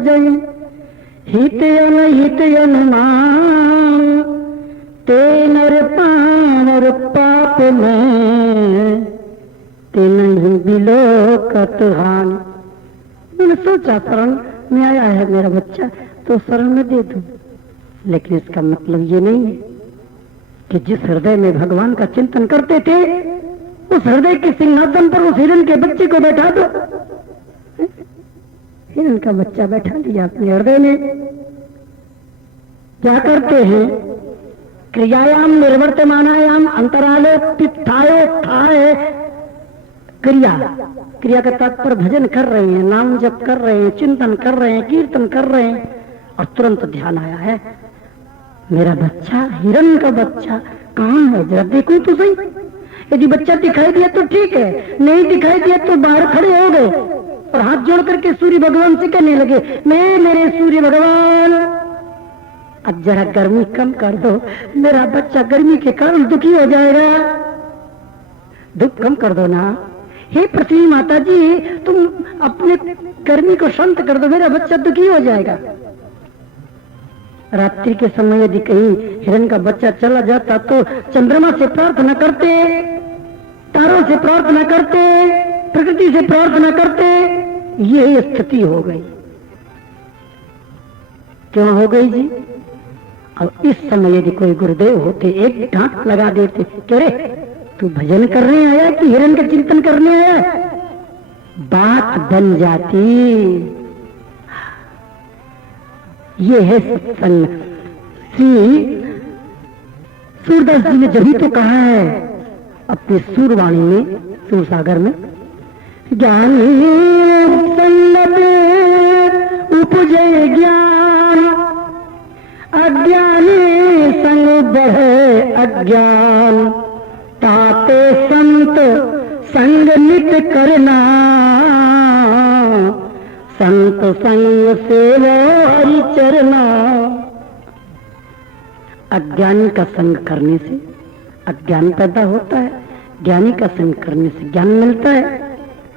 जई हित अनहित अनुमान ते नर पावर पाप में ते नहीं बिलो कतहान। मैंने सोचा शरण में आया है मेरा बच्चा तो शरण में दे दूं, लेकिन इसका मतलब ये नहीं है कि जिस हृदय में भगवान का चिंतन करते थे उस हृदय के सिंहासन पर उस हिरण के बच्चे को बैठा दो। हिरण का बच्चा बैठा लिया अपने हृदय में। क्या करते हैं? क्रियायाम निर्वर्तमानायाम अंतराले तिथाए थाए क्रिया। क्रिया का तात्पर्य भजन कर रहे हैं, नाम जप कर रहे हैं, चिंतन कर रहे हैं, कीर्तन कर रहे हैं और तुरंत ध्यान आया है मेरा बच्चा, हिरण का बच्चा कहाँ है, जरा देखो तो सही। यदि बच्चा दिखाई दिया तो ठीक है, नहीं दिखाई दिया तो बाहर खड़े हो गए और हाथ जोड़ करके सूर्य भगवान से कहने लगे, मेरे सूर्य भगवान अब जरा गर्मी कम कर दो, मेरा बच्चा गर्मी के कारण दुखी हो जाएगा, दुख कम कर दो ना। हे पृथ्वी माता जी, तुम अपने गर्मी को शांत कर दो, मेरा बच्चा दुखी हो जाएगा। रात्रि के समय यदि कहीं हिरण का बच्चा चला जाता तो चंद्रमा से प्रार्थना करते, तारों से प्रार्थना करते, प्रकृति से प्रार्थना करते, यही स्थिति हो गई। क्यों हो गई जी? अब इस समय यदि कोई गुरुदेव होते एक डांट लगा देते, क्यों रे तू भजन करने आया कि हिरण का चिंतन करने आया, बात बन जाती। ये है सत्संग। श्री सूरदास जी ने जब ही तो कहा है अपने सूरवाणी में, सूर सागर में, ज्ञानी संगत उपजे ज्ञान, अज्ञानी संग बढ़े अज्ञान, ताते संत संग नित करना, संत संग सेवा हरि चरना। अज्ञानी का संग करने से अज्ञान पैदा होता है, ज्ञानी का संग करने से ज्ञान मिलता है।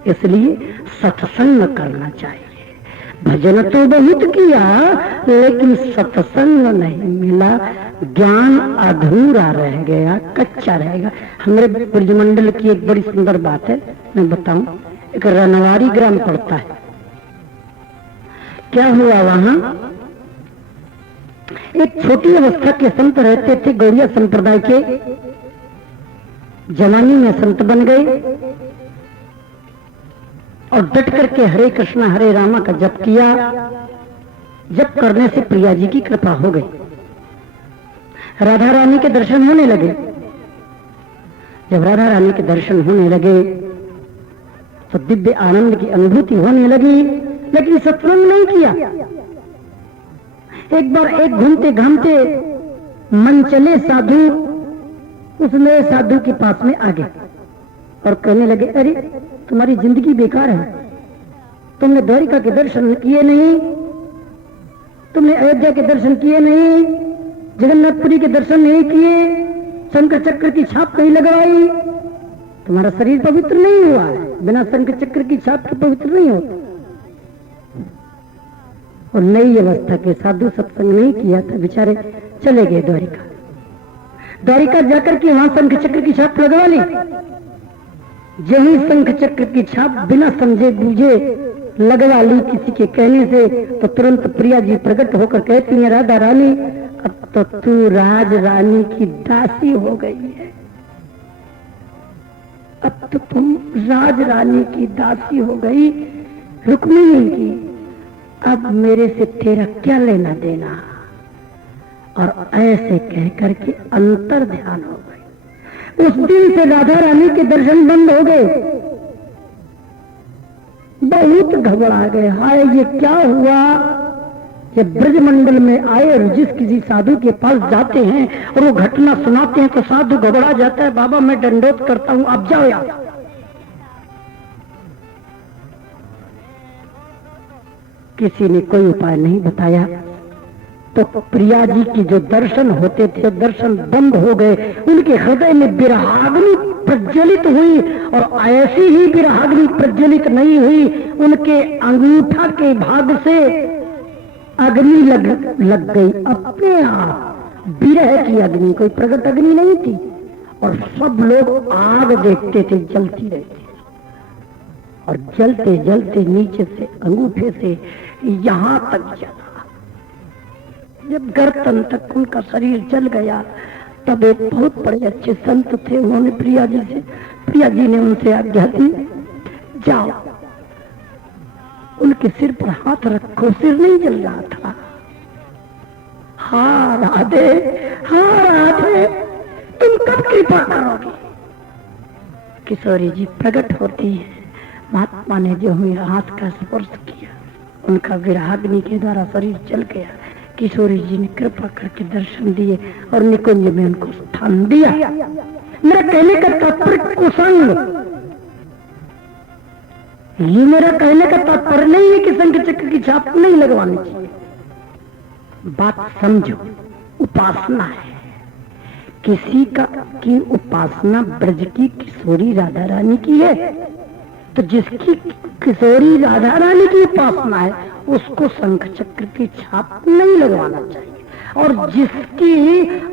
इसलिए सत्संग करना चाहिए। भजन तो बहुत किया लेकिन सत्संग नहीं मिला, ज्ञान अधूरा रह गया, कच्चा रहेगा। हमारे ब्रजमंडल की एक बड़ी सुंदर बात है, मैं बताऊं। एक रनवारी ग्राम पड़ता है। क्या हुआ वहां? एक छोटी अवस्था के संत रहते थे, गौड़िया संप्रदाय के। जवानी में संत बन गए और डट करके हरे कृष्णा हरे रामा का जप किया। जप करने से प्रिया जी की कृपा हो गई, राधा रानी के दर्शन होने लगे। जब राधा रानी के दर्शन होने लगे तो दिव्य आनंद की अनुभूति होने लगी, लेकिन सत्संग नहीं किया। एक बार एक घूमते घामते मन चले साधु उस नए साधु के पास में आ गए और कहने लगे, अरे तुम्हारी जिंदगी बेकार है, तुमने द्वारिका के दर्शन किए नहीं, तुमने अयोध्या के दर्शन किए नहीं, जगन्नाथपुरी के दर्शन नहीं किए, शंख चक्र की छाप नहीं लगवाई, तुम्हारा शरीर पवित्र नहीं हुआ है, बिना शंख चक्र की छाप के पवित्र नहीं होता। और नई अवस्था के साधु सत्संग नहीं किया था, बेचारे चले गए द्वारिका। द्वारिका जाकर के वहां शंख चक्र की छाप लगवा ली। यही शंख चक्र की छाप बिना समझे बूझे लगवा ली किसी के कहने से, तो तुरंत प्रिया जी प्रकट होकर कहती है, राधा रानी अब तो तू राज रानी की दासी हो गई है, अब तो तुम राज रानी की दासी हो गई, रुक्मिणी की, अब मेरे से तेरा क्या लेना देना। और ऐसे कह करके अंतर ध्यान हो गई। उस दिन से राधा रानी के दर्शन बंद हो गए। बहुत घबरा गए, हाय ये क्या हुआ। जब ब्रजमंडल में आए और जिस किसी साधु के पास जाते हैं और वो घटना सुनाते हैं तो साधु घबरा जाता है, बाबा मैं दंडोत करता हूं, आप जाओ यार। किसी ने कोई उपाय नहीं बताया तो प्रिया जी की जो दर्शन होते थे दर्शन बंद हो गए। उनके हृदय में विरहाग्नि प्रज्वलित हुई और ऐसी ही विरहाग्नि प्रज्वलित नहीं हुई, उनके अंगूठा के भाग से अग्नि लग गई अपने आप। विरह की अग्नि, कोई प्रकट अग्नि नहीं थी। और सब लोग आग देखते थे जलती रहती, और जलते जलते नीचे से अंगूठे से यहां तक जला। जब गर्दन तक उनका शरीर जल गया, तब एक बहुत बड़े अच्छे संत थे, उन्होंने प्रिया जी ने उनसे आज्ञा दी, जाओ उनके सिर पर हाथ रखो। सिर नहीं जल रहा था। हाँ राधे, हाँ राधे, तुम कब कृपा करोगे? किशोरी जी प्रकट होती है। महात्मा ने जो मेरा हाथ का स्पर्श किया, उनका विराग्नि के द्वारा शरीर जल गया। किशोरी जी ने कृपा करके दर्शन दिए और निकुंज में उनको स्थान दिया। मेरा कहने का तात्पर्य कुसंग, ये मेरा कहने का तात्पर्य नहीं है कि शंख चक्र की छाप नहीं लगवानी चाहिए। बात समझो, उपासना है। किसी की उपासना ब्रज की किशोरी राधा रानी की है, तो जिसकी किशोरी राधा रानी की उपासना है उसको शंख चक्र की छाप नहीं लगवाना चाहिए। और जिसकी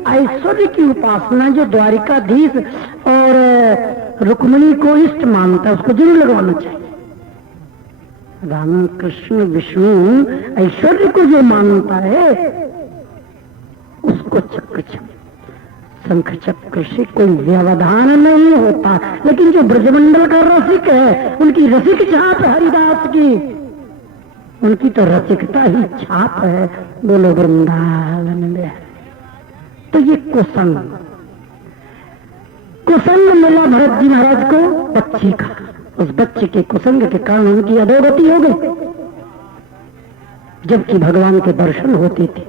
ऐश्वर्य की उपासना, जो द्वारिकाधीश और रुक्मिणी को इष्ट मानता है, उसको जरूर लगवाना चाहिए। राम कृष्ण विष्णु ऐश्वर्य को जो मानता है उसको शंख चक्र से कोई व्यवधान नहीं होता। लेकिन जो ब्रजमंडल का रसिक है, उनकी रसिक छाप हरिदास की, उनकी तो रसिकता ही छाप है। बोलो वृंदावन में। तो ये कुसंग मिला भरत जी महाराज को बच्ची का। उस बच्चे के कुसंग के कारण उनकी अधोगति हो गई, जबकि भगवान के दर्शन होते थे।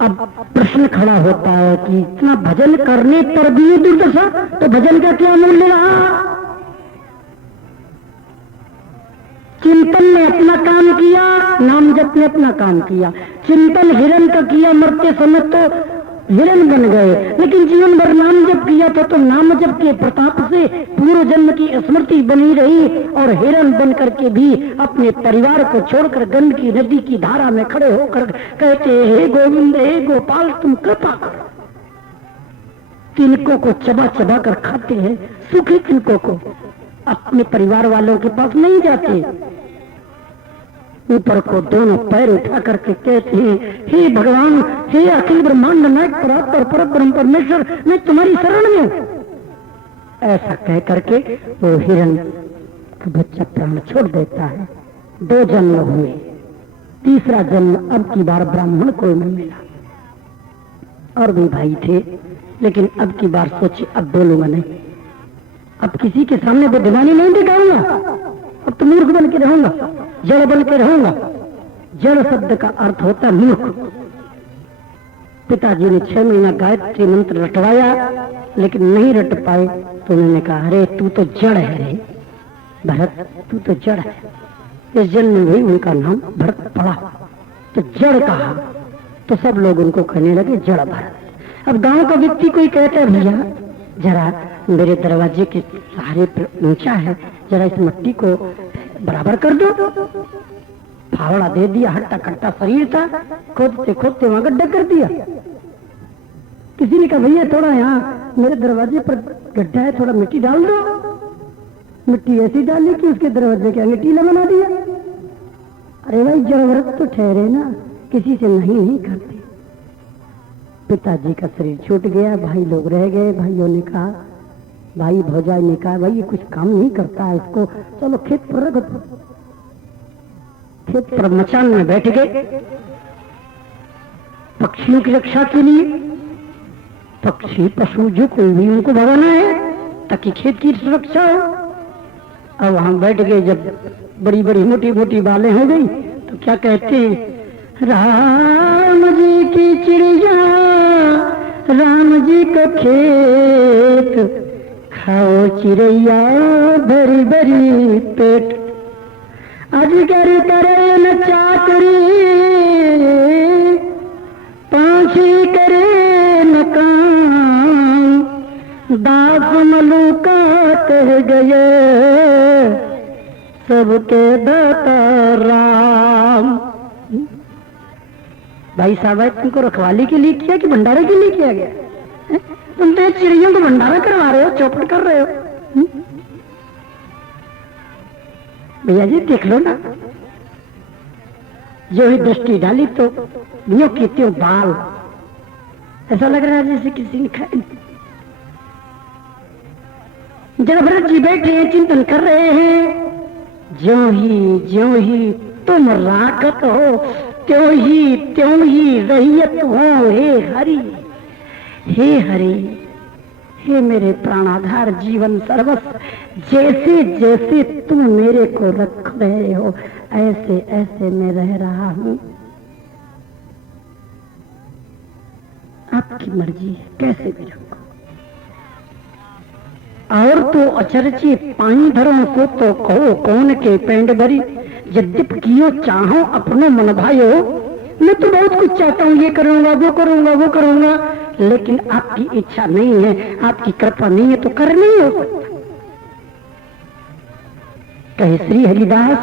अब प्रश्न खड़ा होता है कि इतना भजन करने पर भी ये दुर्दशा, तो भजन का क्या मूल्य रहा? चिंतन ने अपना काम किया, नाम जप ने अपना काम किया। चिंतन हिरण का किया, मरते समय तो हिरण बन गए, लेकिन जीवन भर नाम जप किया था, तो नाम जप के प्रताप से पूर्व जन्म की स्मृति बनी रही, और हिरण बन करके भी अपने परिवार को छोड़कर गंग की नदी की धारा में खड़े होकर कहते, हे गोविंद, हे गोपाल, तुम कृपा करो। तिनकों को चबा चबा कर खाते हैं, सूखे तिनकों को, अपने परिवार वालों के पास नहीं जाते। ऊपर को दोनों पैर उठा करके कहते हैं, हे भगवान, हे अखिल ब्रह्मांड नायक परात्पर परब्रह्म परमेश्वर, मैं तुम्हारी शरण में हूं। ऐसा कह करके वो हिरण का बच्चा प्राण छोड़ देता है। 2 जन्म हुए, तीसरा जन्म अब की बार ब्राह्मण को में मिला। और भी भाई थे, लेकिन अब की बार सोचे अब बोलूंगा नहीं, अब किसी के सामने बुद्धिमानी नहीं दिखाऊंगा, अब तो मूर्ख बन के रहूंगा, जड़ बन के रहूंगा। जड़ शब्द का अर्थ होता मूर्ख। पिताजी ने 6 महीना गायत्री मंत्र रटवाया, लेकिन नहीं रट पाए, तो उन्होंने कहा, अरे तू तो जड़ है रे भरत, तू तो जड़ है। इस जन्म में भी उनका नाम भरत पड़ा, तो जड़ कहा, तो सब लोग उनको कहने लगे जड़ भरत। अब गांव का व्यक्ति कोई कहता है, भैया जरा मेरे दरवाजे के सहारे पर ऊंचा है, जरा इस मिट्टी को बराबर कर दो। फावड़ा दे दिया, हट्टा कट्टा शरीर था, खोदते खोदते वहां गड्ढा कर दिया। किसी ने कहा, भैया थोड़ा यहाँ मेरे दरवाजे पर गड्ढा है, थोड़ा मिट्टी डाल दो। मिट्टी ऐसी डाली कि उसके दरवाजे के आगे टीला बना दिया। अरे भाई जड़ व्रत तो ठहरे ना, किसी से नहीं करते। पिताजी का शरीर छूट गया, भाई लोग रह गए। भाइयों ने कहा, भाई भौजाई ने कहा, भाई ये कुछ काम नहीं करता है, इसको चलो खेत पर रख दो। खेत पर मचान में बैठ गए पक्षियों की रक्षा के लिए। पक्षी पशु जो कोई भी उनको भगाना है ताकि खेत की सुरक्षा हो। अब वहां बैठ गए, जब बड़ी बड़ी मोटी मोटी बालें हो गई तो क्या कहते हैं, राम जी की चिड़िया, राम जी का खेत, खाओ चिड़ैया भरी भरी पेट। अजगर करे न चाकरी, पांछी करे न काम, दास मलूका कह गए, सबके दाता राम। भाई साहब तुमको रखवाली के लिए किया कि भंडारे के लिए किया गया? तुम तो चिड़ियों को भंडारा करवा रहे हो, चौपट कर रहे हो। भैया जी देख लो ना, जो ही दृष्टि डाली तो यूं की त्यों बाल, ऐसा लग रहा है जैसे किसी ने खाया। जब भरत जी बैठे हैं, चिंतन कर रहे हैं, ज्यों ही तुम राकत हो, त्यों ही रहियत हो। हे हरि, हे मेरे प्राणाधार जीवन सर्वस्व, जैसे जैसे तुम मेरे को रख रहे हो, ऐसे ऐसे मैं रह रहा हूं। आपकी मर्जी है, कैसे भी रखो। और तो अचरची पानी धरो सो तो कहो कौन के पेंड भरी, यद्यप कियो चाहो अपनो मन भाइयो। मैं तो बहुत कुछ चाहता हूँ, ये करूंगा वो करूंगा, लेकिन आपकी इच्छा नहीं है, आपकी कृपा नहीं है, तो कर नहीं हो सकता। कहे श्री हरिदास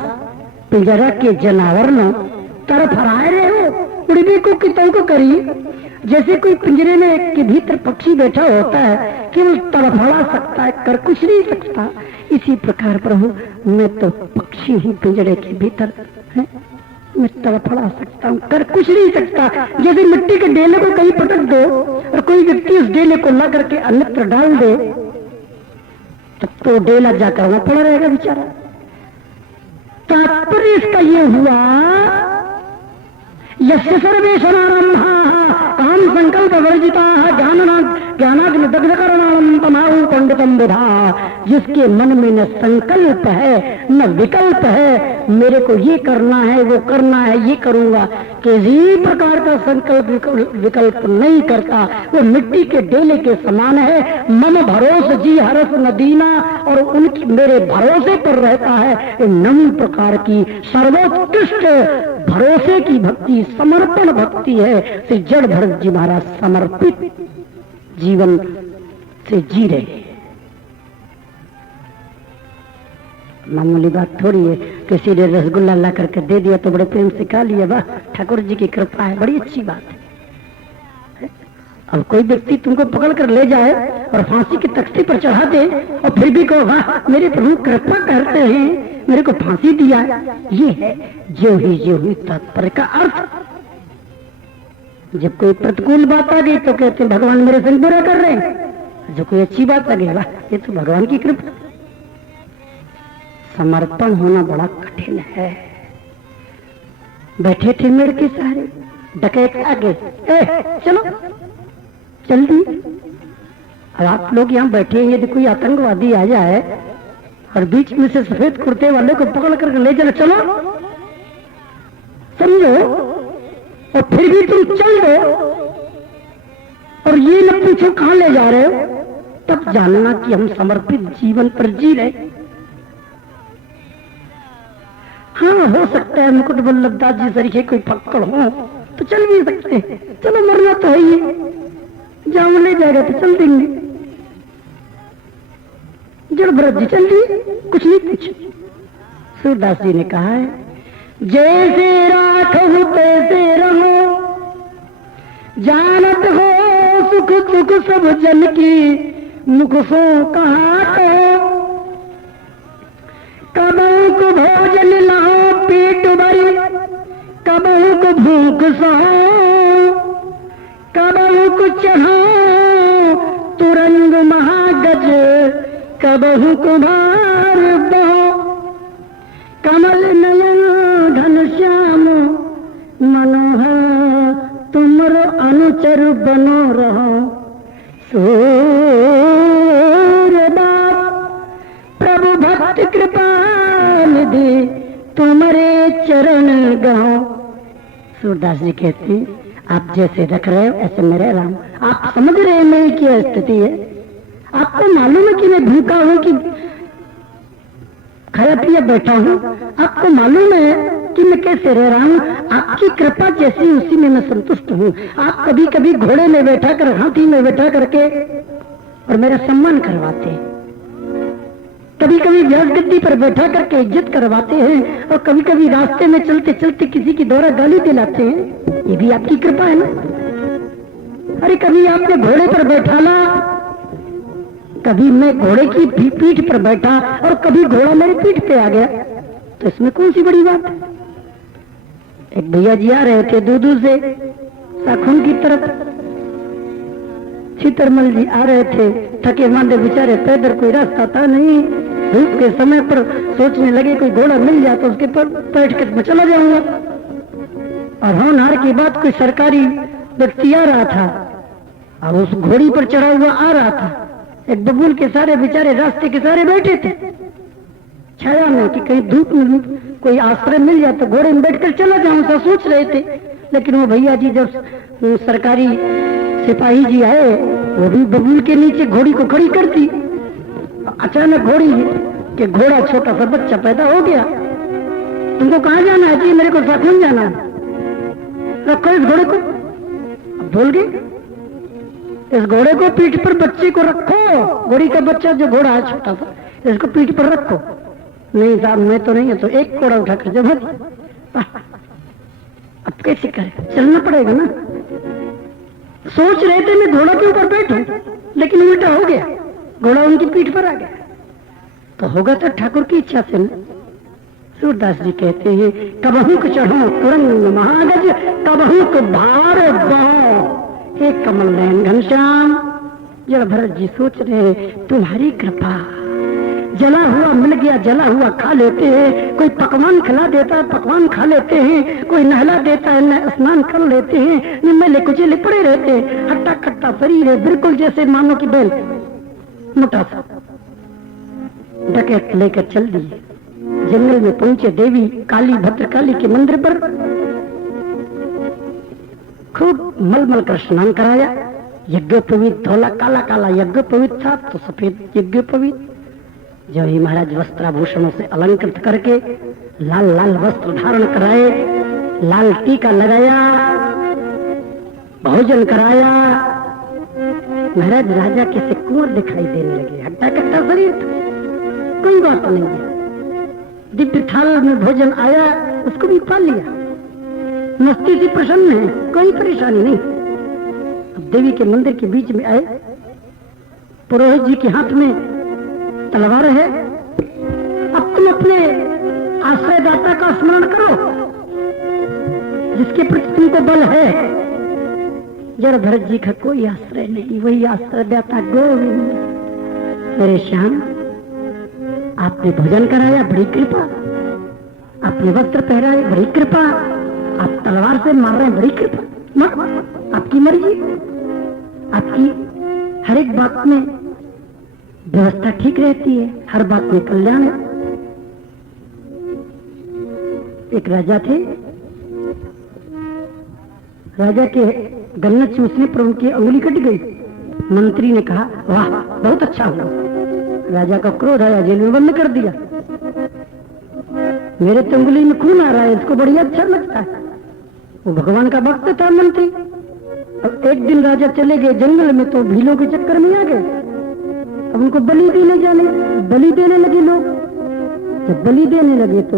पिंजरा के जनावर न तरफ हराए रहे हो, उड़बी को कितों को करी। जैसे कोई पिंजरे में के भीतर पक्षी बैठा होता है, केवल तड़फड़ा सकता है, कर कुछ नहीं सकता। इसी प्रकार प्रभु मैं तो पक्षी हूँ पिंजरे के भीतर, है? मैं तड़फड़ा सकता हूँ, कर कुछ नहीं सकता। जैसे मिट्टी के डेले को कहीं पटक दो और कोई व्यक्ति उस डेले को ला करके अन्यत्र डाल दे, तब तो डेला जाकर वहां पड़ा रहेगा बेचारा। तात्पर्य इसका ये हुआ, यस्य सर्वेश्वरारंभा काम संकल्प वर्जिता ज्ञानाग्नि दग्धकरणानंद तमाहु पंडितम बुधा। जिसके मन में न संकल्प है न विकल्प है, मेरे को ये करना है वो करना है, ये करूंगा, किसी प्रकार का संकल्प विकल्प नहीं करता, वो मिट्टी के डेले के समान है। मम भरोस जी हरस नदीना, और उनकी मेरे भरोसे पर रहता है। नम प्रकार की सर्वोत्कृष्ट भरोसे की भक्ति, समर्पण भक्ति है। श्री जड़ भरत जी महाराज समर्पित जीवन से जी रहे। मामूली बात थोड़ी है, किसी ने रसगुल्ला ला करके दे दिया तो बड़े प्रेम से खा लिया, वाह ठाकुर जी की कृपा है, बड़ी अच्छी बात है। अब कोई व्यक्ति तुमको पकड़ कर ले जाए और फांसी की तख्ती पर चढ़ा दे और फिर भी कहो वाह मेरे प्रभु कृपा करते हैं, मेरे को फांसी दिया, ये है जो ही तात्पर्य का अर्थ। जब कोई प्रतिकूल बात आ गई तो कहते भगवान मेरे संग बुरा कर रहे हैं, जो कोई अच्छी बात आ गई वाह ये तो भगवान की कृपा। समर्पण होना बड़ा कठिन है। बैठे थे मेरे के सहारे, डकैत आगे, चलो जल्दी। अब आप लोग यहाँ बैठे हैं, यदि कोई आतंकवादी आ जाए और बीच में से सफेद कुर्ते वाले को पकड़ करके ले जाना, चलो समझो, और फिर भी तुम चल दो और ये न पूछो कहां ले जा रहे हो, तब जानना कि हम समर्पित जीवन पर जी रहे। हाँ हो सकता है मुकुट बल्लभदास जी सरीखे कोई पकड़ हो तो चल भी सकते हैं, चलो मरना तो है ही, जहां ले जाएगा तो चल देंगे। जड़ भरत जी चल दिए, कुछ नहीं पूछे। सूरदास जी ने कहा है जैसे राखो तैसे रहो, जानत हो सुख सुख सब जन की, मुख सो कहा कहो, कबहू को भोजन लाओ पेट भरी, कबहू को भूख सहो, कबहू को चढ़ाओ तुरंग महागज, कबहू को भार बहो, कमल नयन घन श्याम मनोहर, तुमरो अनुचर बनो रहो। प्रभु भक्त कृपा निधि तुम्हारे चरण गाओ। सूरदास जी कहते हैं आप जैसे रख रहे हो ऐसे मैं रह रहा हूं। आप समझ रहे हैं मेरी क्या स्थिति है, आपको मालूम है कि मैं भूखा हूं कि खाया पिया बैठा हूं, आपको मालूम है कि मैं कैसे रह रहा हूं। आपकी कृपा जैसी उसी में मैं संतुष्ट हूं। आप कभी कभी घोड़े में बैठा कर, हाथी में बैठा करके और मेरा सम्मान करवाते, कभी कभी व्यास गद्दी पर बैठा करके इज्जत करवाते हैं और कभी कभी रास्ते में चलते चलते किसी की दोहरा गाली दिलाते हैं। ये भी आपकी कृपा है ना। अरे कभी आपने घोड़े पर बैठाला, कभी मैं घोड़े की पीठ पर बैठा और कभी घोड़ा मेरी पीठ पे आ गया, तो इसमें कौन सी बड़ी बात है। एक भैया जी आ रहे थे दूर से साखुन की तरफ, सीतरमल जी आ रहे थे, थके मांदे बेचारे, पैदल कोई रास्ता था नहीं। धूप के समय पर सोचने लगे कोई घोड़ा मिल जाए तो उसके पर बैठ कर मैं चला जाऊंगा। और होनहार की बात कोई सरकारी व्यक्ति आ रहा था और उस घोड़ी पर चढ़ा हुआ आ रहा था। एक बबूल के सारे बेचारे रास्ते के सारे बैठे थे छाया में कि कहीं धूप में कोई आश्रय मिल जाए तो घोड़े में बैठकर चला जाऊं, ऐसा सोच रहे थे। लेकिन वो भैया जी जब सरकारी सिपाही जी आए, वो भी बबूल के नीचे घोड़ी को खड़ी कर दी। अचानक घोड़ी के घोड़ा छोटा सा बच्चा पैदा हो गया। तुमको कहाँ जाना है जी? मेरे को साखुन जाना है। रखो इस घोड़े को। अब बोल गए, इस घोड़े को पीठ पर बच्चे को रखो। घोड़ी का बच्चा जो घोड़ा है छोटा सा, इसको पीठ पर रखो। नहीं साहब मैं तो नहीं है, तो एक घोड़ा उठाकर जब अब कैसे करें, चलना पड़ेगा ना। सोच रहे थे मैं घोड़ा के ऊपर बैठूं, लेकिन उल्टा हो गया, घोड़ा उनकी पीठ पर आ गया। तो होगा तो ठाकुर की इच्छा से ना। सूरदास जी कहते हैं, कबहू को चढ़ो तुरंग महागज, कबहू को भार बहो, हे कमल नयन घनश्याम। जब भरत जी सोच रहे तुम्हारी कृपा, जला हुआ मिल गया जला हुआ खा लेते हैं, कोई पकवान खिला देता है पकवान खा लेते हैं, कोई नहला देता है स्नान कर लेते हैं, निम्मेले कुचेले पड़े रहते हैं। हट्टा खट्टा शरीर है बिल्कुल जैसे मानो की बैल मोटा सा। डकैत लेकर चल दिए, जंगल में पहुंचे देवी काली भद्रकाली के मंदिर पर। खूब मलमल कर स्नान कराया, यज्ञोपवीत धोला काला काला यज्ञोपवीत था तो सफेद यज्ञोपवीत। जो ही महाराज वस्त्राभूषणों से अलंकृत करके लाल लाल वस्त्र धारण कराए, लाल टीका लगाया, भोजन कराया। महाराज राजा कैसे कुंवर दिखाई देने लगे। हट्टा कट्टा शरीर था, कोई बात नहीं है। दिव्य थाल में भोजन आया, उसको भी पा लिया, मस्ती से प्रसन्न है, कोई परेशानी नहीं। अब देवी के मंदिर के बीच में आए, पुरोहित जी के हाथ में तलवार है। अब तुम अपने आश्रयदाता का स्मरण करो जिसके प्रति तुमको बल है। जरा भरत जी का कोई आश्रय नहीं, वही आश्रयदाता गोविंद। मेरे श्याम आपने भोजन कराया, बड़ी कृपा। आपने वस्त्र पहराए, बड़ी कृपा। आप तलवार से मार रहे हैं, बड़ी कृपा। आपकी मर्जी, आपकी हर एक बात में व्यवस्था ठीक रहती है, हर बात में कल्याण है। एक राजा थे, राजा के गन्ना चूसने पर उनकी अंगुली कट गई। मंत्री ने कहा वाह बहुत अच्छा हुआ। राजा का क्रोध आया, जेल में बंद कर दिया। मेरे तो अंगुली में खून आ रहा है, इसको बढ़िया अच्छा लगता है। वो भगवान का भक्त था मंत्री। अब एक दिन राजा चले गए जंगल में, तो भीलों के चक्कर में आ गए। अब उनको बलि देने जाने, बलि देने लगे लोग। जब बलि देने लगे तो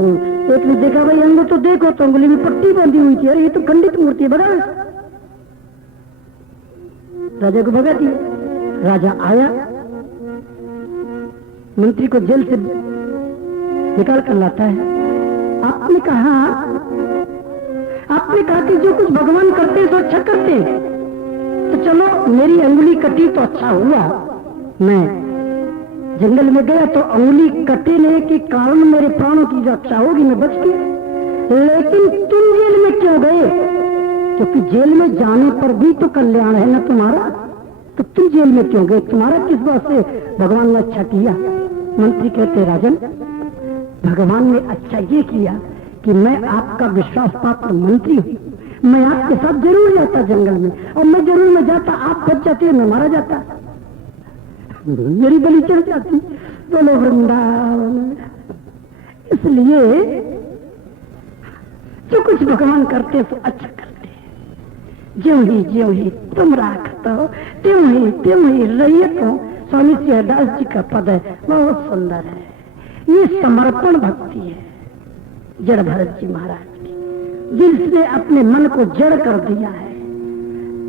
एक ने देखा भाई अंग तो देखो, तो अंगुली में पट्टी बांधी हुई थी। अरे ये तो खंडित मूर्ति है, भगा। राजा को भगा दिया। राजा आया, मंत्री को जेल से निकाल कर लाता है। आपने कहा कि जो कुछ भगवान करते हैं तो अच्छा करते हैं, तो चलो मेरी अंगुली कटी तो अच्छा हुआ। मैं जंगल में गया तो अंगुली कटने के कारण मेरे प्राणों की रक्षा होगी, मैं बच गया। लेकिन तुम जेल में क्यों गए? क्योंकि जेल में जाने पर भी तो कल्याण है ना तुम्हारा। तो तुम जेल में क्यों गए? तुम्हारा किस बात से भगवान ने अच्छा किया? मंत्री कहते राजन, भगवान ने अच्छा ये किया कि मैं आपका विश्वास पात्र मंत्री हूँ। मैं आपके साथ जरूर जाता जंगल में, और मैं जरूर में जाता, आप बच जाते, मैं मारा जाता, मेरी बलि चढ़ जाती। बोलो वृंदावन। इसलिए जो कुछ भगवान करते तो अच्छा करते। ज्यों ही तुम राखत हो, त्यों ही रहियत हो। स्वामी श्री हरदास जी का पद है, बहुत सुंदर है। ये समर्पण भक्ति है जड़ भरत जी महाराज की, जिसने अपने मन को जड़ कर दिया है,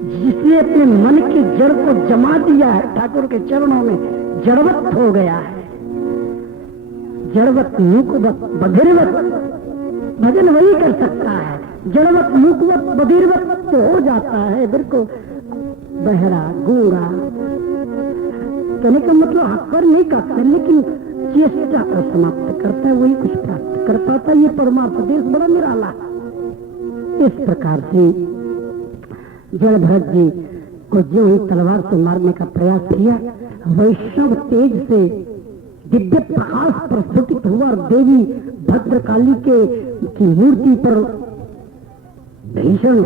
जिसने अपने मन की जड़ को जमा दिया है, ठाकुर के चरणों में जड़वत हो गया है। जड़वत मुकवत बधिरवत, भजन वही कर सकता है। जड़वत मुकवत बधिरवत तो हो जाता है, बिल्कुल बहरा गूंगा। कहने का मतलब हाथ पर नहीं काटता, लेकिन चेष्टा को समाप्त करता है, वही कुछ प्राप्त कर पाता है। ये परमार्थ देश बड़ा निराला। इस प्रकार से जड़ भरत जी को जो ही तलवार से मारने का प्रयास किया, वैष्णव तेज से दिव्य प्रकाश प्रस्फुटित हुआ और देवी भद्रकाली की मूर्ति पर भीषण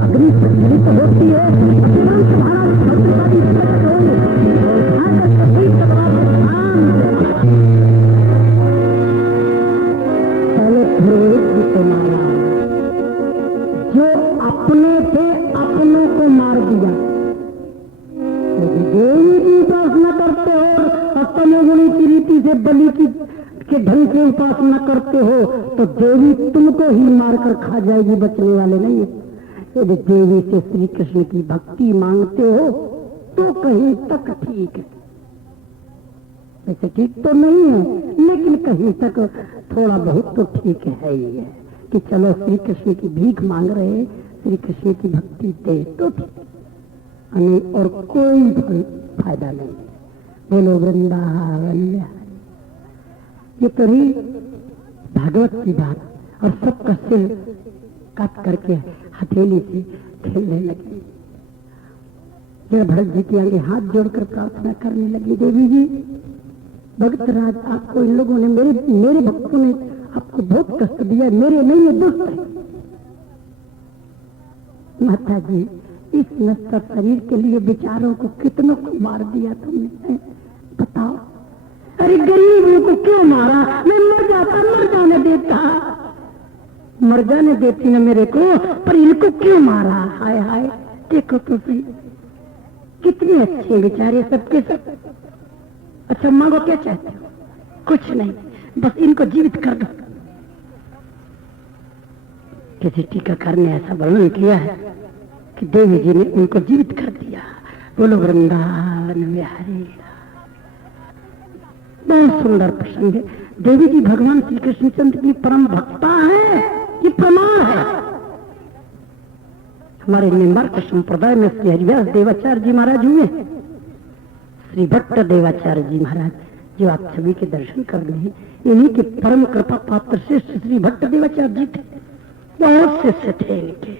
अग्नि प्रज्वलित होती है। पहले प्रेत को मारा, जो अपने थे अपनों को मार दिया। देवी की उपासना करते हो, अष्टयोगिनी की रीति से बलि के ढंग से उपासना करते हो, तो देवी तुमको ही मारकर खा जाएगी, बचने वाले नहीं है। यदि देवी से श्री कृष्ण की भक्ति मांगते हो तो कहीं तक ठीक है, वैसे ठीक तो नहीं है, लेकिन कहीं तक थोड़ा बहुत तो ठीक है ही है कि चलो श्री कृष्ण की भीख मांग रहे, श्री कृष्ण की भक्ति दे तो ठीक, और कोई फायदा नहीं। बोलो वृंदावन। ये तो रही भागवत की बात, और सबका सिर काट करके हथेली से खेलने लगी। जब भरत जी के आगे हाथ जोड़कर प्रार्थना करने लगी, देवी जी भक्त राज, आपको इन लोगों ने, मेरे भक्तों ने आपको बहुत कष्ट दिया, मेरे नहीं है, दुष्ट है। माता जी, इस नश्वर शरीर के लिए विचारों को कितनों को मार दिया तुमने, बताओ। अरे गरीबों को क्यों मारा? मैं मर जाता, मर जाने देता, मर जाने देती ना मेरे को, पर इनको क्यों मारा? हाय हाय, देखो तो सही, कितने अच्छे बेचारे सबके सब। अच्छा मांगो, क्या चाहते हो? कुछ नहीं, बस इनको जीवित कर दो। किसी टीकाकार ने ऐसा वर्णन किया है कि देवी जी ने उनको जीवित कर दिया। बोलो वृंदावन बिहारी। बहुत सुंदर प्रसंग है। देवी जी भगवान श्री कृष्णचंद्र की परम भक्ता है, ये प्रमाण है। हमारे निम्बार्क संप्रदाय में श्री हरिव्यास देवाचार्य जी महाराज हुए, श्री भट्ट देवाचार्य जी महाराज, जो आप सभी के दर्शन कर रहे हैं, इन्हीं के परम कृपा पात्र श्रेष्ठ श्री भट्ट देवाचार्य जी थे। बहुत शिष्य थे इनके।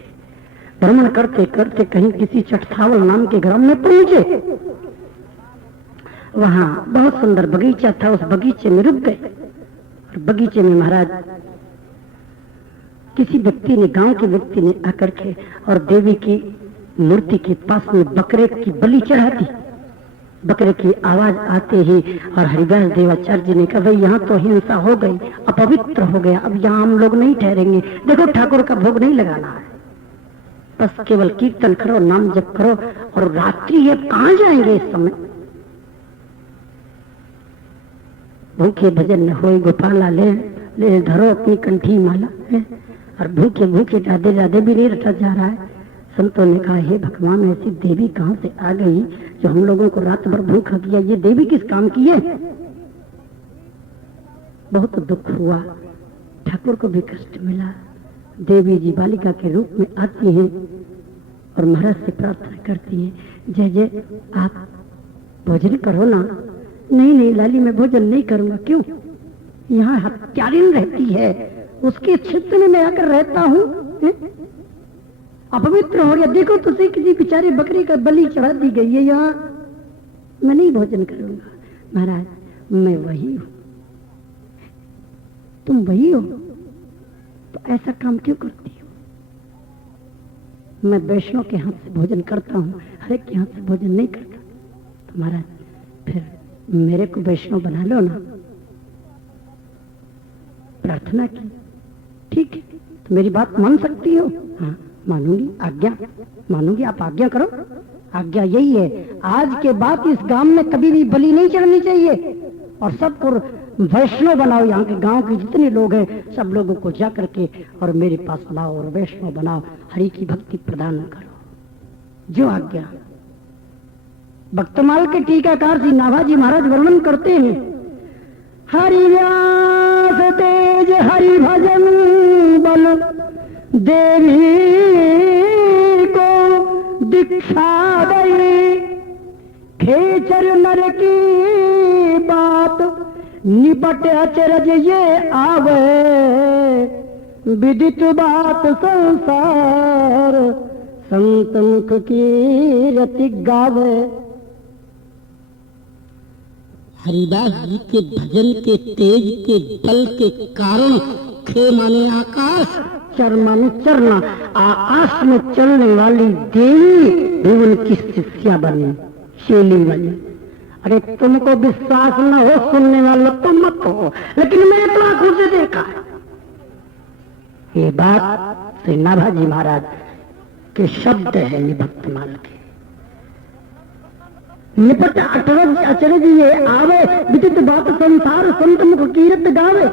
भ्रमण करते करते कहीं किसी चटथावल नाम के ग्राम में पहुंचे। वहां बहुत सुंदर बगीचा था, उस बगीचे में रुक गए। और बगीचे में महाराज किसी व्यक्ति ने, गांव के व्यक्ति ने आकर के और देवी की मूर्ति के पास में बकरे की बलि चढ़ा दी। बकरे की आवाज आते ही और हरिव्यास देवाचार्य जी ने कहा, भाई यहाँ तो हिंसा हो गई, अपवित्र हो गया, अब यहाँ हम लोग नहीं ठहरेंगे। देखो ठाकुर का भोग नहीं लगाना है, बस केवल कीर्तन करो, नाम जप करो। और रात्रि है, कहां जाएंगे इस समय? भूखे भजन न होए गोपाला, ले धरो अपनी कंठी माला है। और भूखे भूखे राधे राधे भी नहीं रटा जा रहा है। संतों ने कहा, हे भगवान, ऐसी देवी कहां से आ गई जो हम लोगों को रात भर भूखा किया? ये देवी किस काम की है? बहुत दुख हुआ, ठाकुर को भी कष्ट मिला। देवी जी बालिका के रूप में आती हैं और महाराज से प्रार्थना करती हैं, जय जय आप भोजन करो ना। नहीं नहीं लाली, मैं भोजन नहीं करूंगा। क्यों? यहाँ हत्यारिन रहती है, उसके क्षेत्र में मैं आकर रहता हूँ, अपवित्र हो गया। देखो तुझे किसी बेचारे बकरी का बलि चढ़ा दी गई है, यहाँ मैं नहीं भोजन करूंगा। महाराज, मैं वही हूँ, तुम वही हो, तो ऐसा काम क्यों करती हो? मैं वैष्णव के हाथ से भोजन करता हूँ, हर एक के हाथ से भोजन नहीं करता। तो महाराज, फिर मेरे को वैष्णव बना लो ना। प्रार्थना की, ठीक है, तो मेरी बात मान सकती हो? हाँ मानूंगी, आज्ञा मानूंगी, आप आज्ञा करो। आज्ञा यही है, आज के बाद इस गांव में कभी भी बलि नहीं चढ़नी चाहिए और सबको वैष्णव बनाओ, यहाँ के गांव के जितने लोग हैं सब लोगों को जा करके और मेरे पास लाओ और वैष्णव बनाओ, हरि की भक्ति प्रदान करो। जो आज्ञा। भक्तमाल के टीकाकार श्री नाभाजी महाराज वर्णन करते हैं, हरि व्यास तेज हरि भजन बल देवी को दीक्षा दई, खेचर नर की बात निपट अचरज ये आवे, विदित बात संसार संत मुख की रति गावे। हरिदास जी के भजन के तेज के बल के कारण खे माने आकाश, चर माने चरना, आकाश में चलने वाली देवी भी उनकी शिष्या बनी, शेली बनी। अरे तुमको विश्वास न हो सुनने वालों तो मत हो, लेकिन मैंने तो आंखों से देखा है। ये बात श्री नाभाजी महाराज के शब्द है, ये भक्तमाल के। निपट अचरज अचरज ये आवे, विदित बात संसार संत मुख कीर्त गावे।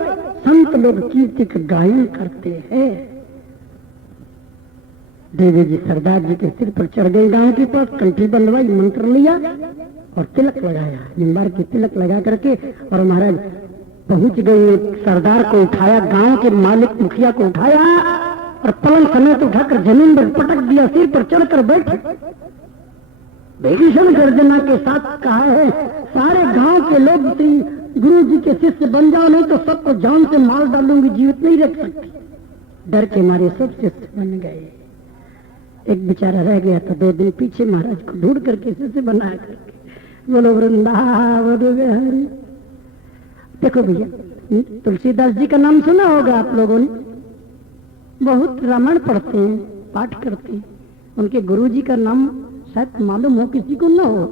संत लोग कीर्ति का गायन करते हैं। देवी जी सरदार जी के सिर पर चढ़ गई, गांव के पास कंठी बंधवाई, मंत्र लिया और तिलक लगाया, निम्बार के तिलक लगा करके और महाराज पहुंच गए। सरदार को उठाया, गांव के मालिक मुखिया को उठाया और पलंग समेत उठाकर जमीन पर पटक दिया, सिर पर चढ़कर बैठे। भीषण गर्जना के साथ कहा है, सारे गांव के लोग श्री गुरु जी के शिष्य बन जाओ, नहीं तो सबको जान से मार डालूंगी, जीवित नहीं रख सकती। डर के मारे सब शिष्य बन गए। एक बेचारा रह गया तो 2 दिन पीछे महाराज को ढूंढ करके शिष्य बनाया करके। बोलो वृंदावन बिहारी। देखो भैया, तुलसीदास जी का नाम सुना होगा आप लोगों ने, बहुत रामायण पढ़ते हैं, पाठ करते हैं। उनके गुरु जी का नाम शायद मालूम हो किसी को न हो।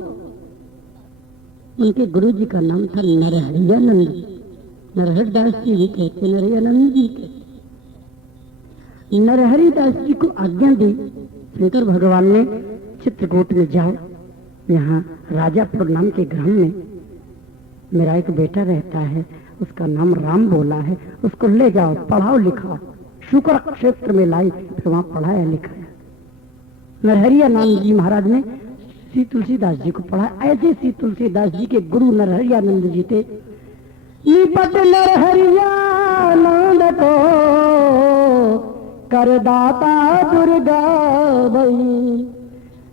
उनके गुरु जी का नाम था नरहरियानंद। नरहरिदास जी भी कहते, नरहरियानंद जी कहते। नरहरिदास जी को आज्ञा दी शंकर भगवान ने, चित्रकूट में जाओ, यहाँ राजापुर नाम के ग्राम में मेरा एक बेटा रहता है, उसका नाम राम बोला है, उसको ले जाओ, पढ़ाओ लिखाओ। शुक्र क्षेत्र में लाई, फिर वहां पढ़ाया लिखाया। नरहरियानंद जी महाराज ने श्री तुलसीदास जी को पढ़ा। ऐसे श्री तुलसीदास जी के गुरु नरहरियानंद जी थे। निपट नरहरियानंद को करदाता दुर्गा भई,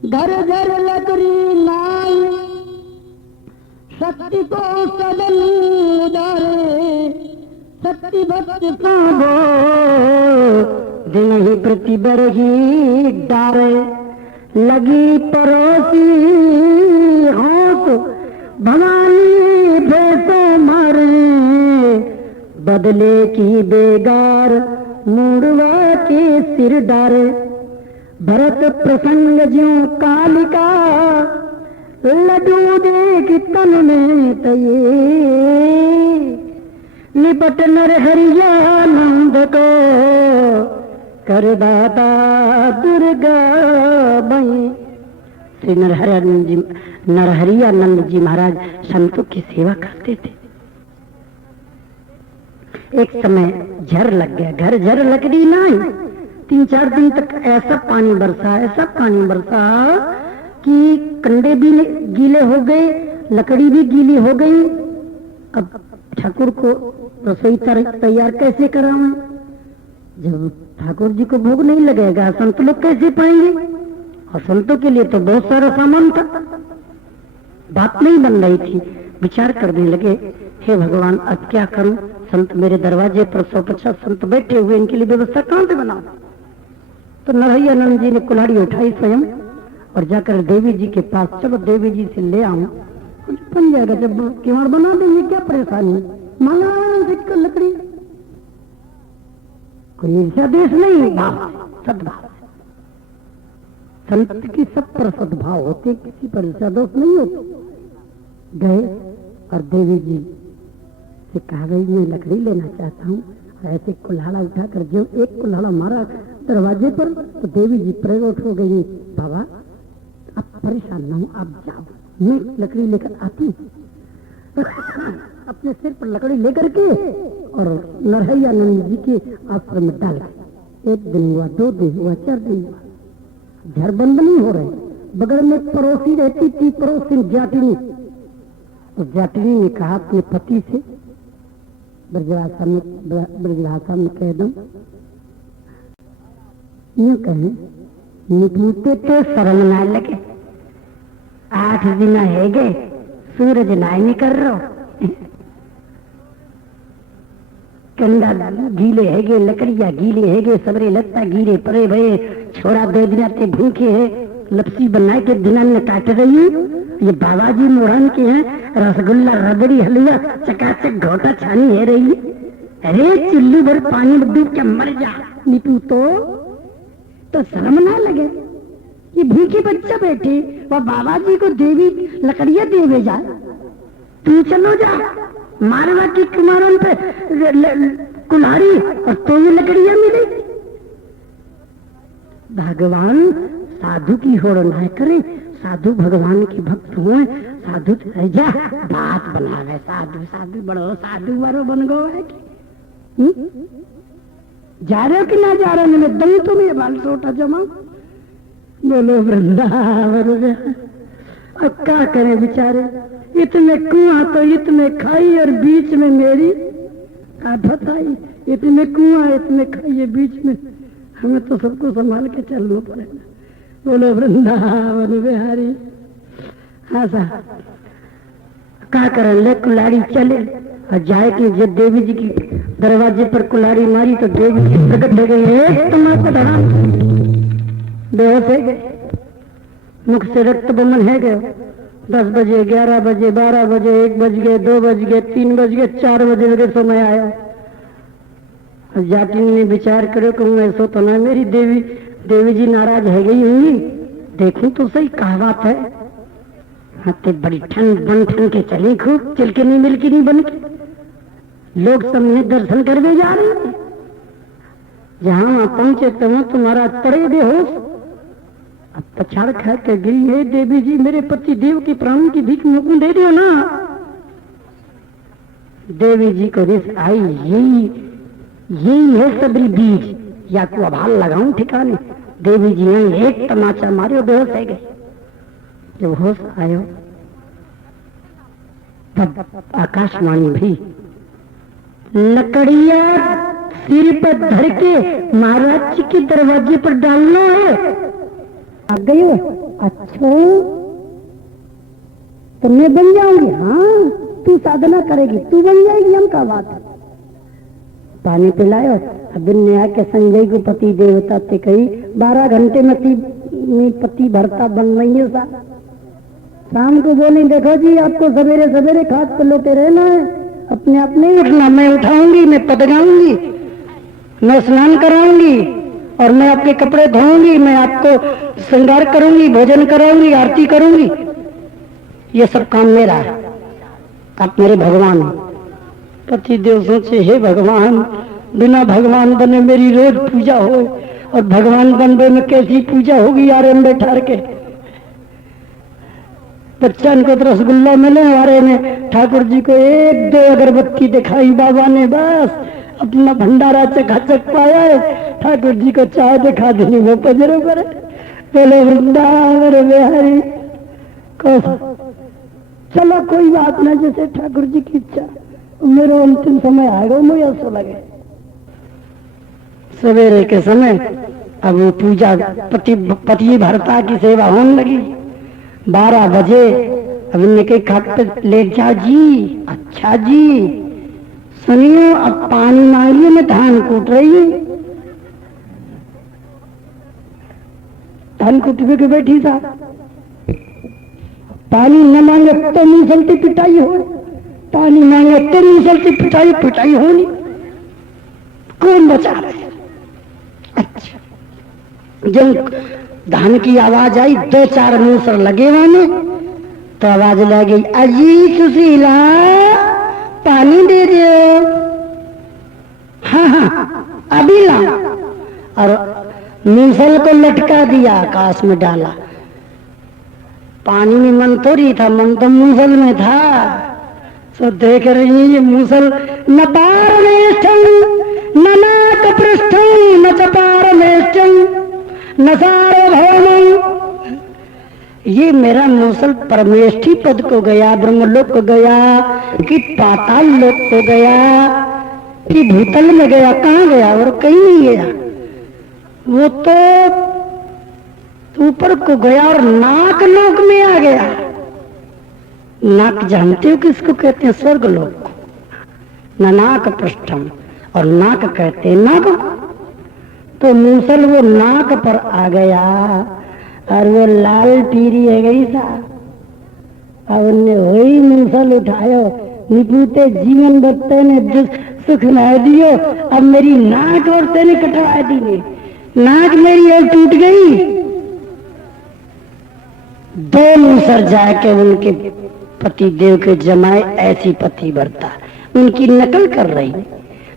घर घर लकड़ी नाई, शक्ति को सदन उदारे, शक्ति भक्त पावो, दिन ही प्रति बरही डारे। लगी परोसी होत भवानी भैसो मारे, बदले की बेगार मुड़वा के सिर डारे। भरत प्रसंग ज्यों कालिका, लड्डू देख तन में तये। निपट नरहरियानंद को करदाता दुर्गा बई। श्री नरहरियानंद जी महाराज संतों की सेवा करते थे। एक समय झर लग गया, घर झर लकड़ी नहीं। 3-4 दिन तक ऐसा पानी बरसा कि कंडे भी गीले हो गए, लकड़ी भी गीली हो गई। अब ठाकुर को रसोई तैयार कैसे कराऊं? जब ठाकुर जी को भोग नहीं लगेगा, संत लोग कैसे पाएंगे? और संतों के लिए तो बहुत सारा सामान था। बात नहीं बन रही थी। विचार करने लगे, हे भगवान अब क्या करूं? संत मेरे दरवाजे पर 150 संत बैठे हुए, इनके लिए व्यवस्था कहां से बनाऊं? तो नरहरियानंद जी ने कुल्हाड़ी उठाई स्वयं और जाकर देवी जी के पास, चलो देवी जी से ले आऊं, बन जाएगा। जब किवाड़ बना देंगे, क्या परेशानी? मांगा लकड़ी, कोई ईर्ष्या देश नहीं, भाव सद्भाव। संत की सब पर सद्भाव होते, किसी पर ईर्ष्या दोष नहीं होते। गए और देवी जी से कहा, गई मैं लकड़ी लेना चाहता हूँ। ऐसे कुल्हाड़ा उठाकर जो एक कुल्हाड़ा मारा दरवाजे पर, तो देवी जी प्रकट हो गई। बाबा आप परेशान न हो, आप जाओ, मैं लकड़ी लेकर आती हूँ। अपने सिर पर लकड़ी लेकर के और नरहैया नंद जी के आश्रम में डाल गए। 1 दिन हुआ, 2 दिन हुआ, 4 दिन हुआ, घर बंद नहीं हो रहे। बगल में पड़ोसी रहती थी, पड़ोसी जाटिनी। तो जाटिनी ने कहा अपने पति से, ब्रजभाषा में कह दो, यूं कहें, निकलते तो शर्म ना लगे, 8 दिन है गए, सूरज नाय नहीं कर रहा, कंडा गीले है गे, लकड़िया गीले है गे, सबरे लत्ता गीले पड़े भये, छोरा 2 दिन ते भूखे है, लपसी बना के दिनन में काट रही है। ये बाबाजी मोहन के हैं, रसगुल्ला रबड़ी हलवा चकाचक घोटा छानी है रही। अरे चुल्लू भर पानी में डूब के मर जा नीतू, तो शर्म ना लगे। ये भूखी बच्चा बैठे वह बाबाजी को देवी लकड़ियां दे भेजा, तू चलो जा मारवा की कुमारन पे कुल्हाड़ी और तो ये लकड़ियां मिली। भगवान साधु की होड़ ना करे, साधु भगवान के भक्त हुए, साधु रह जा बात बनावे, साधु साधु बड़ो साधु बड़ो बन गो है कि जा रहे हो कि ना जा रहे हो, मैं दई तुम्हें बाल छोटा जमा। बोलो वृंदावन। अब क्या करें बेचारे, इतने कुआं तो इतने खाई और बीच में मेरी आफत आई। इतने कुआं इतने खाई, बीच में हमें तो सबको संभाल के चलना पड़ेगा। बोलो वृंदावन बिहारी। हाँ साहब, क्या करें, ले कुल्हाड़ी चले और जाए कि जब देवी जी की दरवाजे पर कुल्हाड़ी मारी तो देवी जी प्रकट हो गई, एक तुम्हारा धड़ा बेहोश है गए, मुख से रक्त बमन है गए। 10 बजे, 11 बजे, 12 बजे, 1 बज गए, 2 बज गए, 3 बज गए, 4 बजे मेरे समय आया। और जाटिनी ने विचार करो कि मैं ऐसा तो ना मेरी देवी जी नाराज है गई होंगी, देखूं तो सही कहा बात है। हाँ तो बड़ी ठंड बन ठन के चली, खूब चिलके नहीं मिलकी नहीं बन के लोग सबने दर्शन करने जा रहे हैं। जहां पहुंचे तो वहां तुम्हारा पड़े बेहोश। अब पछाड़ खा के गई, है देवी जी मेरे पति देव की प्राण की भीख मुझको दे दो ना। देवी जी को रिस आई, यही है सबरी बीज, या को अभाल लगाऊं ठिकाने। देवी जी ने एक तमाचा मारे, बेहोश है गए। जब होश आयो तब आकाशवाणी भी, लकड़िया सिर पर धर के महाराज जी के दरवाजे पर डालना है। आ गई हो? अच्छा तो मैं बन जाऊंगी। हाँ तू साधना करेगी, तू बन जाएगी, हम का बात है। पानी पिलायो। अब ने आके संजय को पति देवता से कही 12 घंटे में पति भरता बन रही है। शाम को बोली देखो जी आपको सवेरे सवेरे खाद पे लोटे रहना है, अपने आप नहीं उठना, मैं उठाऊंगी, मैं पटगाऊंगी, मैं स्नान कराऊंगी और मैं आपके कपड़े धोऊंगी, मैं आपको श्रृंगार करूंगी, भोजन कराऊंगी, आरती करूंगी। ये सब काम मेरा है, आप मेरे भगवान हो। पति देव सोचे हे भगवान, बिना भगवान बने मेरी रोज पूजा हो और भगवान बनने में कैसी पूजा होगी यार। में बैठा के बच्चन को तो रसगुल्ला मिले, हमारे में ठाकुर जी को 1-2 अगरबत्ती दिखाई बाबा ने, बस अपना भंडारा चकाचक पाया है। ठाकुर जी को चाय दिखा देनी वो पजरों पर। बोले वृंदावन बिहारी। चलो कोई बात ना, जैसे ठाकुर जी की इच्छा, मेरा अंतिम समय आएगा मुझे ऐसा लगे। सवेरे के समय अब वो पूजा पति भरता की सेवा होने लगी। 12 बजे अब इनने कही खाट पे लेट जाओ जी। अच्छा जी सुनियो, अब पानी मांगिए, मैं धान कूट रही हूँ। धान कूटने के बैठी था, पानी न मांगे तो नहीं चलती पिटाई हो, पानी मांगे तो नहीं चलती पिटाई होनी, कौन बचा रहे। अच्छा जब धान की आवाज आई, 2-4 मूसर लगे वाने तो आवाज लगी, अजी सुशीला पानी दे दो। हाँ अभी ला। और मूसल को लटका दिया, आकाश में डाला। पानी में मन थोड़ी था, मन तो मूसल में था। सो देख रही हैं ये मूसल, न पारमेष्ठम न नाक पृष्ठम न च पारमेष्ठम न सार्वभौमम। ये मेरा मूसल परमेष्ठी पद को गया, ब्रह्मलोक को गया, कि पाताल लोक को गया, कि भूतल में गया, कहाँ गया? और कहीं नहीं गया। वो तो ऊपर को गया और नाक लोक में आ गया। नाक जानते हो किसको कहते हैं? स्वर्ग लोक। न नाक पृष्ठम, और नाक कहते हैं नाक। तो मूसल वो नाक पर आ गया और वो लाल पीरी है गई था। अब उनने वही मूसल उठायो, निपूते जीवन बत्ते ने सुख न दियो, अब मेरी नाक और तेने कटवा दी ने, नाक मेरी और टूट गई। दो मूसर जाके उनके पति देव के जमाए ऐसी पति व्रता उनकी नकल कर रही,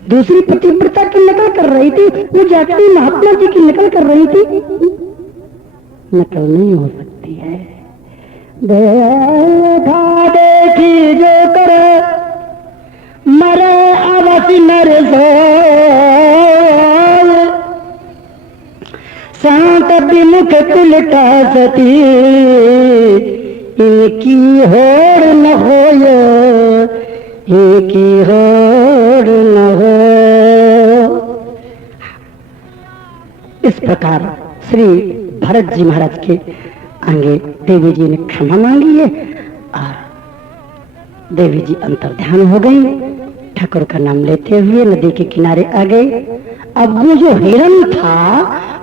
दूसरी पतिव्रता की नकल कर रही थी, वो जाती महात्मा जी की नकल कर रही थी। नकल नहीं हो सकती है। देखा देखी जो करे मरे अवसि नर शांत विमुख कुलटा सती, इनकी होड़ न होय, इनकी होड़ न हो। इस प्रकार श्री भरत जी महाराज के आगे देवी जी ने क्षमा मांगी है और देवी जी अंतर्ध्यान हो गई। ठाकुर का नाम लेते हुए नदी के किनारे आ गए। अब वो जो हिरण था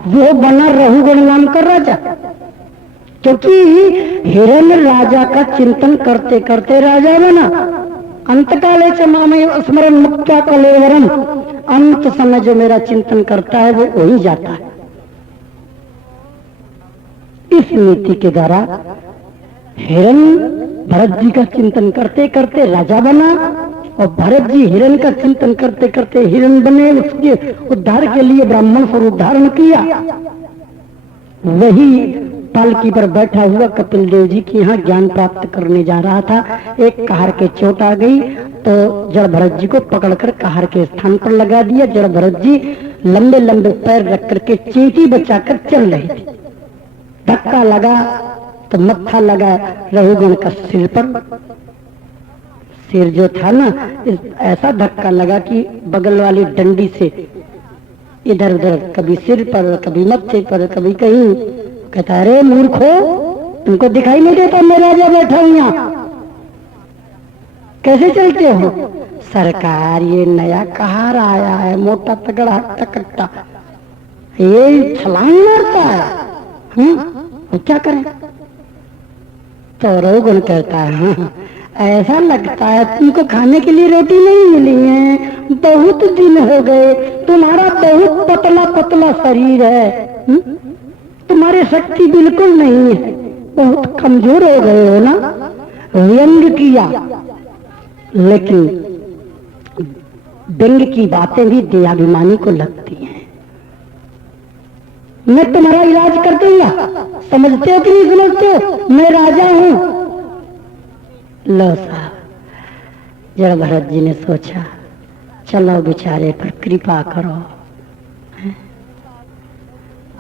वो बना रघुगण नाम का राजा, क्योंकि हिरण राजा का चिंतन करते करते राजा बना। अंतकाले च मामय स्मरण मुक्त्या कलेवरम, अंत समय जो मेरा चिंतन करता है वो वही जाता है। इस नीति के द्वारा हिरण भरत जी का चिंतन करते करते राजा बना और भरत जी हिरण का चिंतन करते करते हिरण बने। उसके उद्धार के लिए ब्राह्मण स्वरूप धारण किया। वही पालकी पर बैठा हुआ कपिल देव जी के यहाँ ज्ञान प्राप्त करने जा रहा था। एक कहार के चोट आ गई तो जड़ भरत जी को पकड़कर कहार के स्थान पर लगा दिया। जड़ भरत जी लंबे लंबे पैर रख करके चींटी बचाकर चल रहे थे। धक्का लगा तो मत्था लगा रघुगण का सिर पर। सिर जो था ना, ऐसा धक्का लगा कि बगल वाली डंडी से इधर उधर, कभी सिर पर, कभी मत्थे पर, कभी कहीं। कहता अरे मूर्खो, तुमको दिखाई नहीं देता मैं राजा बैठा हूं यहाँ, कैसे चलते हो? सरकार ये नया कहार आया है, मोटा तगड़ा टकट्टा, ये छलांग मारता है, वो क्या करें? तो रघुगण कहता है हाँ, ऐसा लगता है तुमको खाने के लिए रोटी नहीं मिली है, बहुत दिन हो गए, तुम्हारा बहुत पतला पतला शरीर है, तुम्हारी शक्ति बिल्कुल नहीं है, बहुत कमजोर हो गए हो ना। व्यंग किया, लेकिन व्यंग की बातें भी देहाभिमानी को लगती हैं। मैं तुम्हारा इलाज कर दूंगा, समझते हो कि नहीं समझते हो? मैं राजा हूं। लो साहब, जड़ भरत जी ने सोचा चलो बेचारे पर कृपा करो।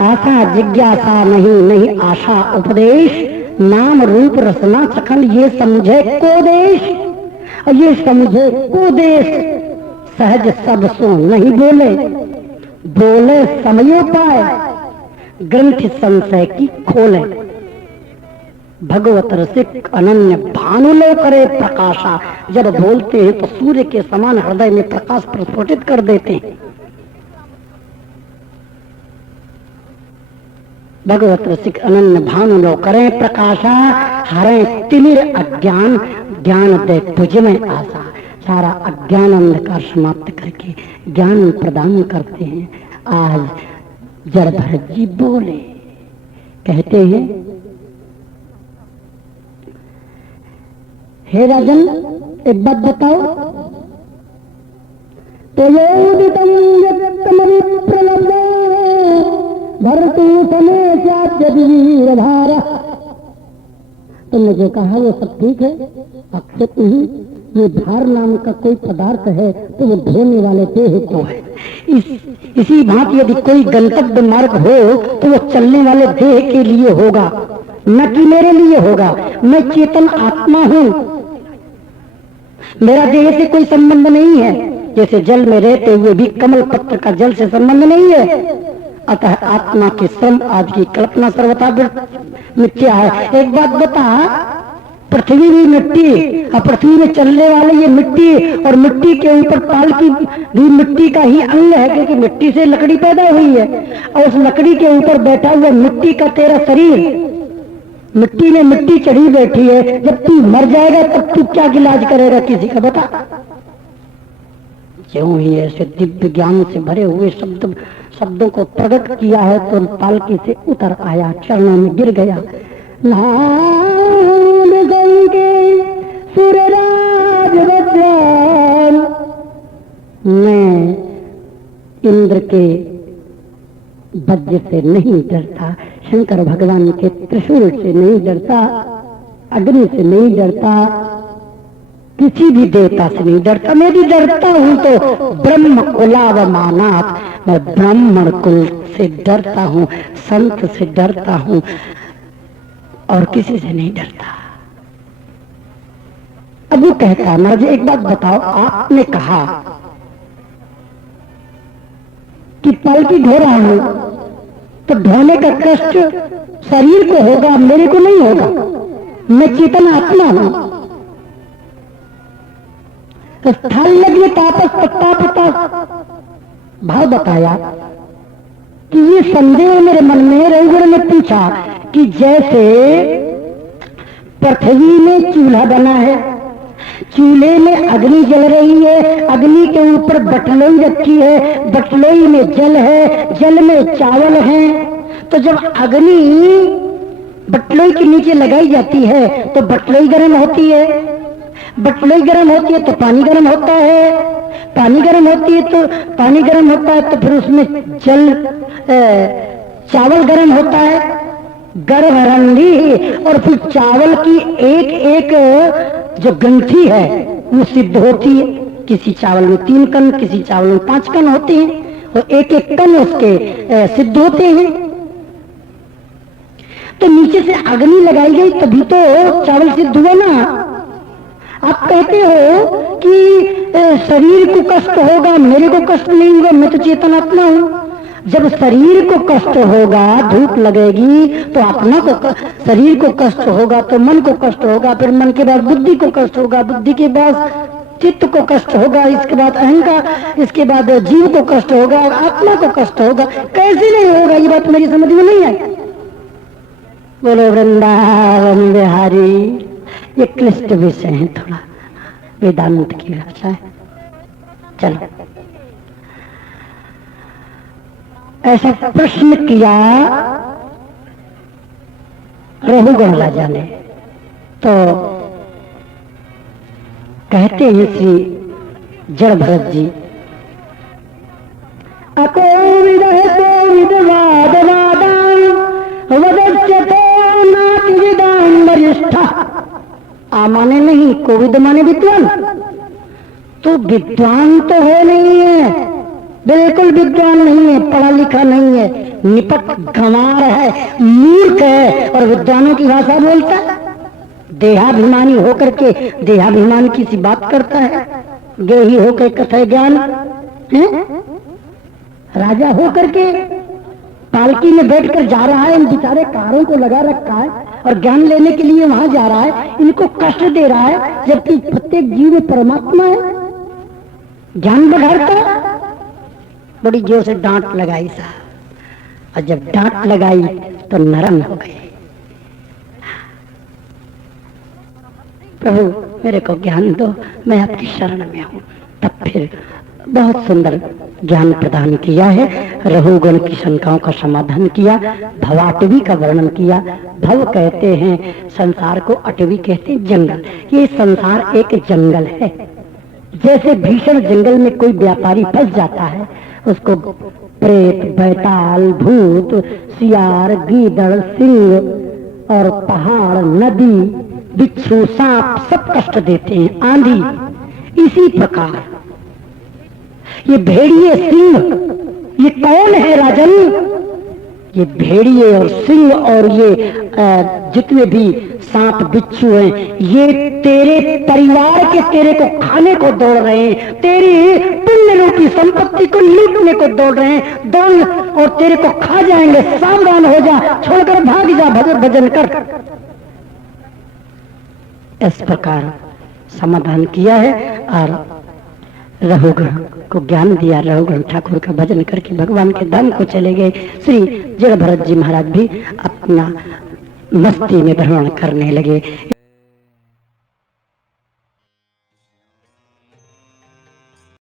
आशा जिज्ञासा नहीं आशा उपदेश, नाम रूप रसना चखन ये समझे को देश, और ये समझे को देश सहज सब सो नहीं बोले, बोले समयो पाए ग्रंथ संशय की खोले। भगवत रसिक अनन्य भानु लो करे प्रकाशा, जब बोलते हैं तो सूर्य के समान हृदय में प्रकाश प्रस्फुटित कर देते हैं। भगवत रसिक अनन्य भानु लो करे प्रकाशा, हरे तिमिर अज्ञान ज्ञान दे तुझ में आशा। सारा अज्ञान अंधकार समाप्त करके ज्ञान प्रदान करते हैं। आज जड़ भरत जी बोले, कहते हैं हे राजन एक बात बताओ, तो भरती समय भारा, तुमने जो कहा वो सब ठीक है, एक्सेप्ट नहीं, ये धार नाम का कोई पदार्थ है तो वो ढोने वाले देह को है। इसी भांति यदि कोई गंतव्य मार्ग हो तो वो चलने वाले देह के लिए होगा, न कि मेरे लिए होगा। मैं चेतन आत्मा हूँ, मेरा देह से कोई संबंध नहीं है। जैसे जल में रहते हुए भी कमल पत्र का जल से संबंध नहीं है। अतः आत्मा के श्रम आदि की कल्पना सर्वथा मिथ्या है। एक बात बता, पृथ्वी भी मिट्टी और पृथ्वी में चलने वाले ये मिट्टी, और मिट्टी के ऊपर पालकी भी मिट्टी का ही अंग है, क्योंकि मिट्टी से लकड़ी पैदा हुई है। और उस लकड़ी के ऊपर बैठा हुआ मिट्टी का तेरा शरीर, मिट्टी में मिट्टी चढ़ी बैठी है। जब तू मर जाएगा तब तू क्या इलाज करेगा किसी का, बता। क्यों ही ऐसे दिव्य ज्ञान से भरे हुए शब्दों को प्रकट किया है तो पालकी से उतर आया, चरणों में गिर गया। नाम गंगे सुरराज वज्रान, मैं इंद्र के वज्र से नहीं डरता, शंकर भगवान के त्रिशूल से नहीं डरता, अग्नि से नहीं डरता, किसी भी देवता से नहीं डरता। मैं भी डरता हूं तो ब्रह्म कुलावमानात्, मैं ब्राह्मण कुल से डरता हूं, संत से डरता हूं और किसी से नहीं डरता। अब वो कहता, मुझे एक बात बताओ, आपने कहा कि पालकी ढो रहा हूं तो ढोने का कष्ट शरीर को होगा, मेरे को नहीं होगा। मैं चेतन आत्मा हूं। तो स्थल लगे तापस पत्ता पता भाव बताया कि ये संदेह मेरे मन में। रघुवर ने पूछा कि जैसे पृथ्वी में चूल्हा बना है, चूल्हे में अग्नि जल रही है, अग्नि के ऊपर बटलोई रखी है, बटलोई में जल है, जल में चावल है। तो जब अग्नि बटलोई के नीचे लगाई जाती है तो बटलोई गर्म होती है, बटलोई गर्म होती है तो पानी गर्म होता है, पानी गर्म होती है तो पानी गर्म होता है तो फिर उसमें जल चावल गर्म होता है, गर्भरंडी। और फिर चावल की एक एक जो गंठी है वो सिद्ध होती है। किसी चावल में 3 कण, किसी चावल में 5 कण होते हैं और एक एक कण उसके सिद्ध होते हैं। तो नीचे से अग्नि लगाई गई तभी तो चावल सिद्ध हुआ ना। आप कहते हो कि शरीर को कष्ट होगा, मेरे को कष्ट नहीं होगा, मैं तो चेतन आत्मा हूं। जब शरीर को कष्ट होगा, धूप लगेगी तो आत्मा को, शरीर को कष्ट होगा तो मन को कष्ट होगा, फिर मन के बाद बुद्धि को कष्ट होगा, बुद्धि के बाद चित्त को कष्ट होगा, इसके बाद अहंकार, इसके बाद जीव को कष्ट होगा, आत्मा को कष्ट होगा। कैसे नहीं होगा, ये बात मेरी समझ में नहीं आई। बोलो वृंदावन बिहारी। ये क्लिष्ट विषय है, थोड़ा वेदांत की भाषा है। चलो, ऐसा प्रश्न किया रघुगण राजा ने, तो कहते हैं श्री जड़ भरत जी, अकोविद कोविद वाद वादान वदच्यते नाति विदान वरिष्ठा। आ माने नहीं, कोविद माने विद्वान। तो विद्वान तो है नहीं है, बिल्कुल विद्वान नहीं है, पढ़ा लिखा नहीं है, निपट गंवार है, मूर्ख है और विद्वानों की भाषा बोलता है। देहाभिमानी होकर के देहाभिमान की सी बात करता है, गेही होकर कथय ज्ञान है। राजा होकर के पालकी में बैठकर जा रहा है, इन बेचारे कारों को लगा रखा है और ज्ञान लेने के लिए वहां जा रहा है, इनको कष्ट दे रहा है, जबकि प्रत्येक जीव में परमात्मा है। ज्ञान बढ़ाता, बड़ी जोर से डांट लगाई साहब, और जब डांट लगाई तो नरम हो गए। प्रभु मेरे को ज्ञान दो, मैं आपकी शरण में हूँ। तब फिर बहुत सुंदर ज्ञान प्रदान किया है, रघुगण की शंकाओं का समाधान किया, भवाटवी का वर्णन किया। भव कहते हैं संसार को, अटवी कहते हैं जंगल। ये संसार एक जंगल है। जैसे भीषण जंगल में कोई व्यापारी फंस जाता है, उसको प्रेत, बैताल, भूत, सियार, गीदड़, सिंह और पहाड़, नदी बिच्छू, सांप सब कष्ट देते हैं, आंधी। इसी प्रकार ये भेड़िए सिंह, ये कौन है राजन? ये भेड़िए और सिंह और ये जितने भी सांप बिच्छू हैं, ये तेरे परिवार के, तेरे को खाने को दौड़ रहे हैं, तेरी पुण्य रूपी संपत्ति को लूटने को दौड़ रहे हैं, दौड़ और तेरे को खा जाएंगे। सावधान हो जा, छोड़कर भाग जा, भजन कर। इस प्रकार समाधान किया है और रघुगण को ज्ञान दिया। रघुगण ठाकुर का भजन करके भगवान के धाम को चले गए। श्री जड़ भरत जी महाराज भी अपना मस्ती में भ्रमण करने लगे।